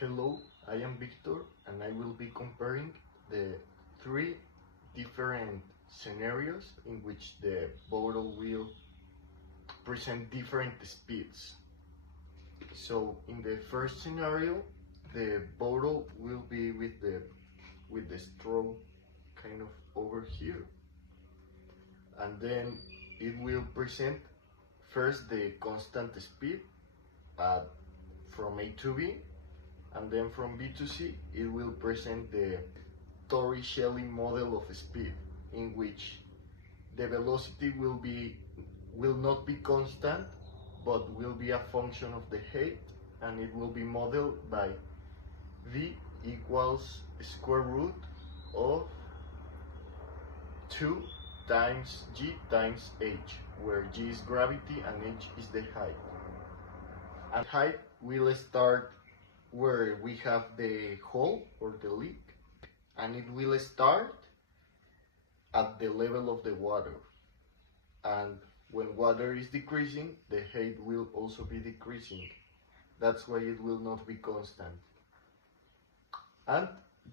Hello, I am Victor and I will be comparing the three different scenarios in which the bottle will present different speeds. So in the first scenario, the bottle will be with the straw kind of over here, and then it will present first the constant speed from A to B, and then from B to C it will present the Torricelli model of speed, in which the velocity will not be constant but will be a function of the height, and it will be modeled by V equals square root of 2 times G times H, where G is gravity and H is the height. And height will start where we have the hole or the leak, and it will start at the level of the water. And when water is decreasing, the height will also be decreasing. That's why it will not be constant. And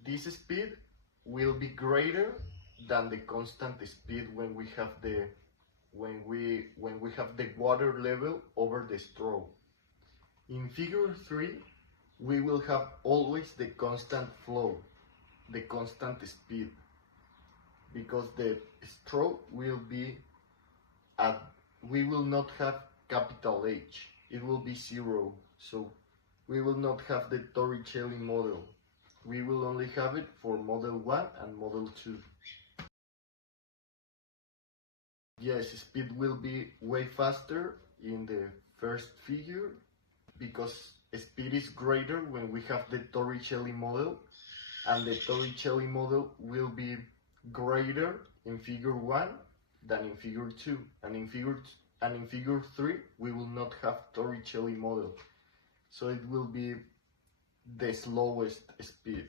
this speed will be greater than the constant speed when we have the water level over the straw. In figure 3, we will have always the constant flow, the constant speed, because the straw will be we will not have capital H, it will be 0, so we will not have the Torricelli model. We will only have it for model 1 and model 2. Yes, speed will be way faster in the first figure, because speed is greater when we have the Torricelli model, and the Torricelli model will be greater in figure 1 than in figure 2, and in figure 3 we will not have Torricelli model, so it will be the slowest speed.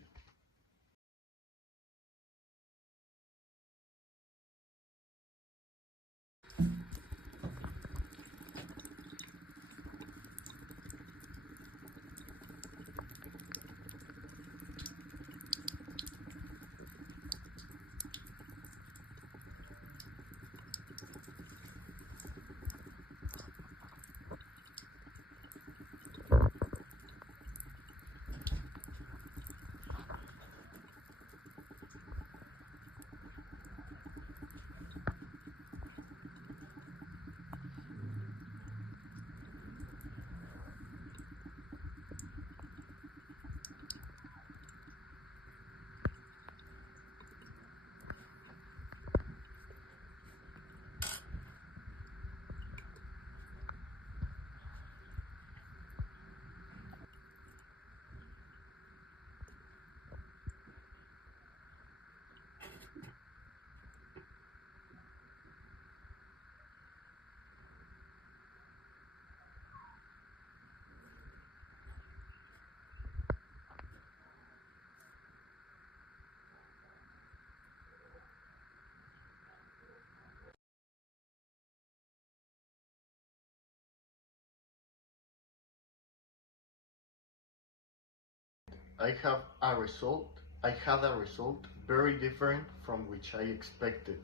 I had a result very different from which I expected.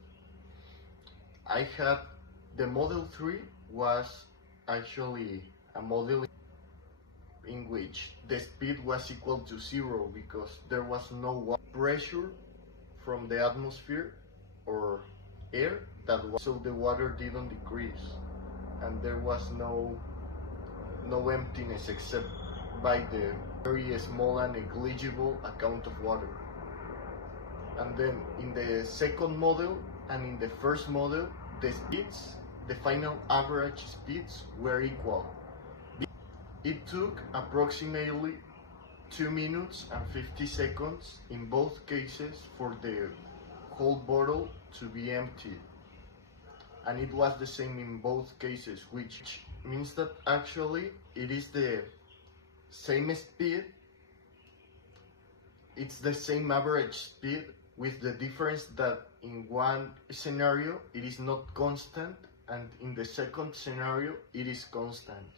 The model 3 was actually a model in which the speed was equal to 0, because there was no pressure from the atmosphere or air so the water didn't decrease, and there was no emptiness except by the very small and negligible amount of water. And then in the second model and in the first model, the final average speeds were equal. It took approximately 2 minutes and 50 seconds in both cases for the whole bottle to be emptied. And it was the same in both cases, which means that actually it is the same speed, it's the same average speed, with the difference that in one scenario it is not constant and in the second scenario it is constant.